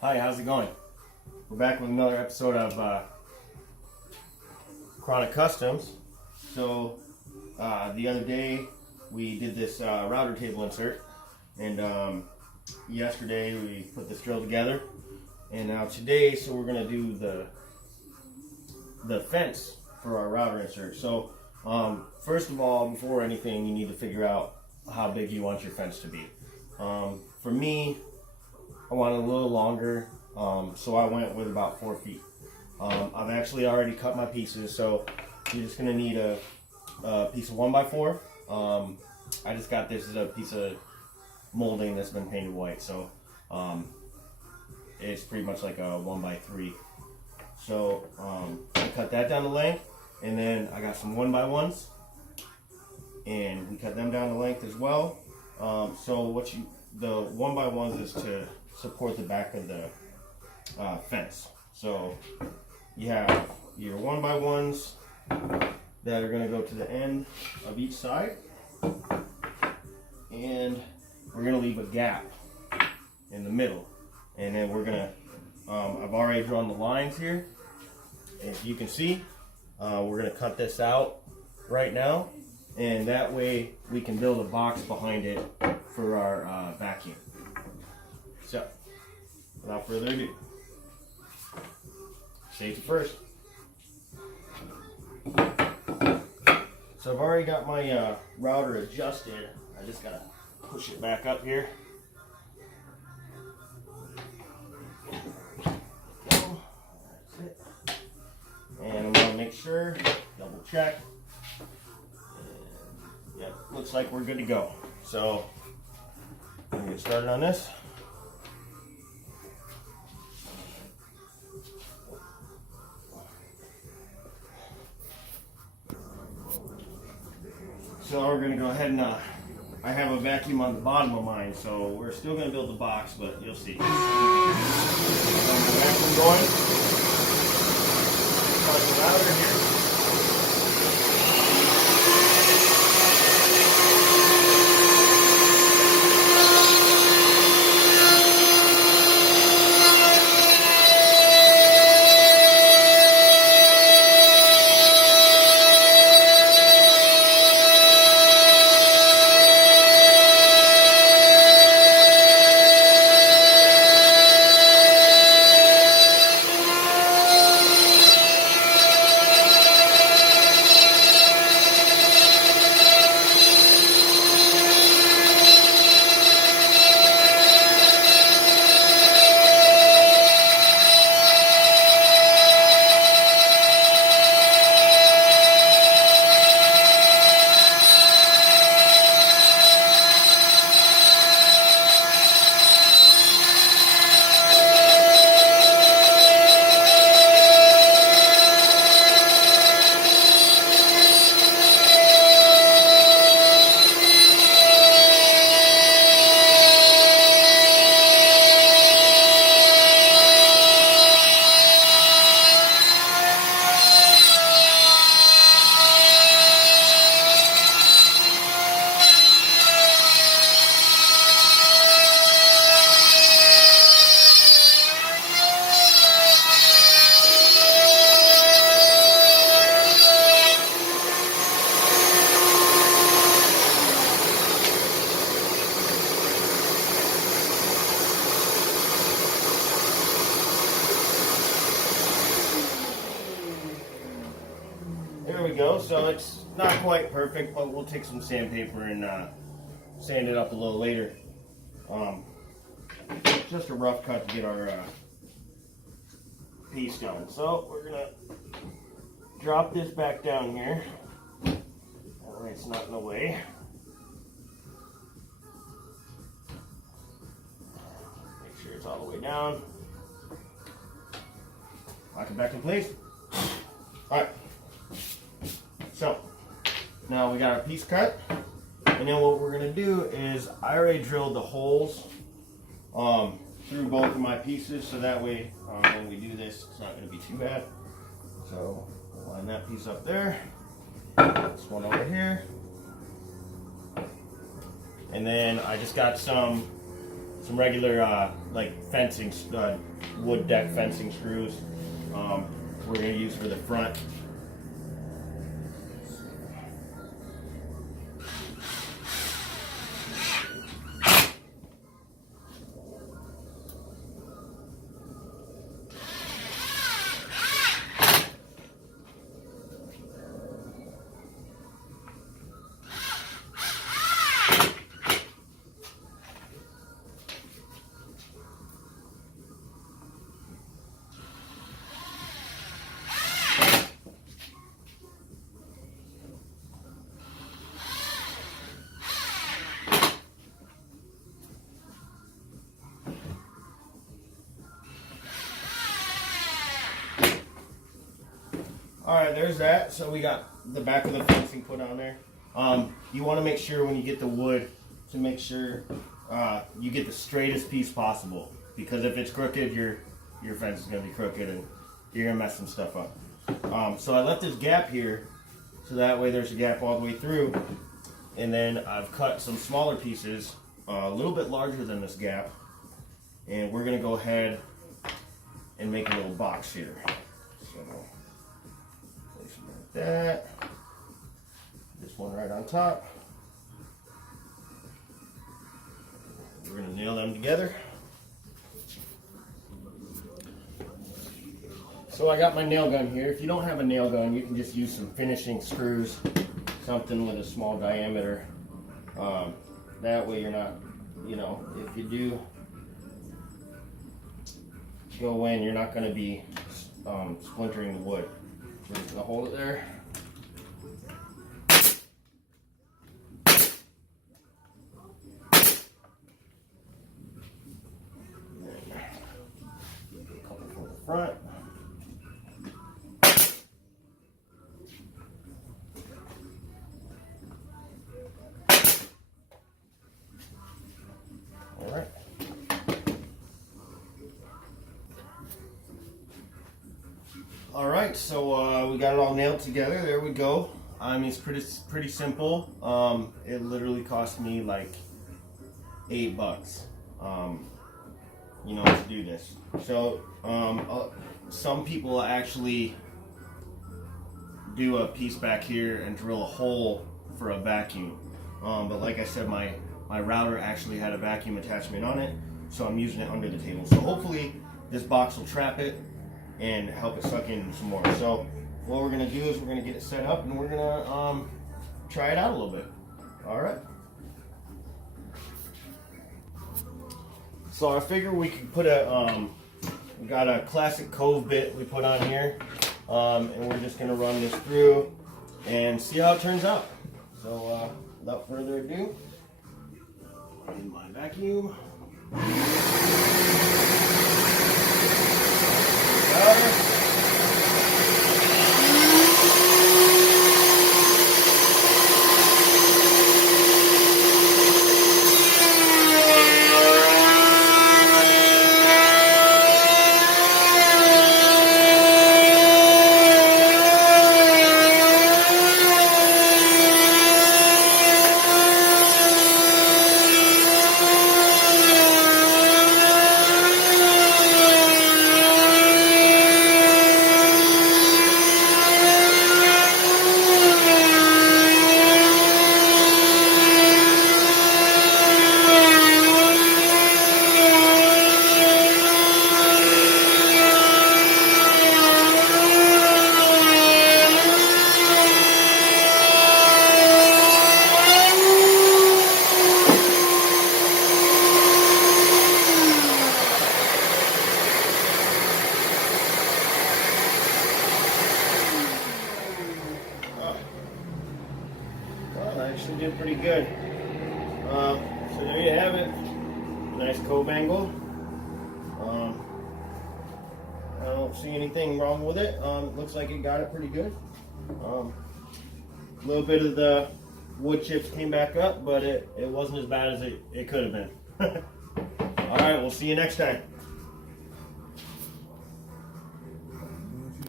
Hi, how's it going? We're back with another episode of Chronic Customs. So, the other day we did this router table insert, and yesterday we put this drill together, and now today, so we're going to do the fence for our router insert. So, first of all, before anything, you need to figure out how big you want your fence to be. For me, I want it a little longer, so I went with about 4 feet. I've actually already cut my pieces, so you're just going to need a piece of 1x4. I just got this as a piece of molding that's been painted white, so it's pretty much like a 1x3. So I cut that down to length, and then I got some 1x1s, and we cut them down to length as well. So the 1x1s is to support the back of the fence. So you have your 1x1s that are going to go to the end of each side, and we're going to leave a gap in the middle, and then we're going to I've already drawn the lines here. As you can see, we're going to cut this out right now, and that way we can build a box behind it for our vacuum. So, without further ado, safety first. So I've already got my router adjusted. I just gotta push it back up here. That's it. And I'm gonna make sure, double check. And, yep, looks like we're good to go. So, I'm gonna get started on this. So we're going to go ahead and, I have a vacuum on the bottom of mine, so we're still going to build the box, but you'll see. So the vacuum going. Start the router here. There we go. So it's not quite perfect, but we'll take some sandpaper and sand it up a little later. Just a rough cut to get our piece done. So we're gonna drop this back down here. That way it's not in the way. Make sure it's all the way down. Lock it back in place. All right. So, now we got our piece cut, and then what we're going to do is I already drilled the holes through both of my pieces, so that way when we do this, it's not going to be too bad. So, we'll line that piece up there, this one over here, and then I just got some some regular like fencing, wood deck fencing screws. We're going to use for the front. Alright, there's that. So we got the back of the fencing put on there. You want to make sure when you get the wood to make sure you get the straightest piece possible, because if it's crooked, your fence is going to be crooked and you're going to mess some stuff up. So I left this gap here so that way there's a gap all the way through, and then I've cut some smaller pieces a little bit larger than this gap, and we're going to go ahead and make a little box here. So place it like that. This one right on top. We're going to nail them together. So I got my nail gun here. If you don't have a nail gun, you can just use some finishing screws, something with a small diameter. That way you're not, you know, if you do go in, you're not going to be splintering the wood. We're just going to hold it there. A couple for the front. All right. All right, so we got it all nailed together. There we go. I mean, it's pretty simple. It literally cost me like $8, you know, to do this. So some people actually do a piece back here and drill a hole for a vacuum. But like I said, my router actually had a vacuum attachment on it, so I'm using it under the table. So hopefully this box will trap it and help it suck in some more. So what we're gonna do is we're gonna get it set up and we're gonna try it out a little bit. All right. So I figure we could put we got a classic Cove bit we put on here, and we're just gonna run this through and see how it turns out. So without further ado, in my vacuum. Actually did pretty good. So there you have it. Nice Cove angle. I don't see anything wrong with it. Looks like it got it pretty good. A little bit of the wood chips came back up, but it wasn't as bad as it could have been. All right, we'll see you next time.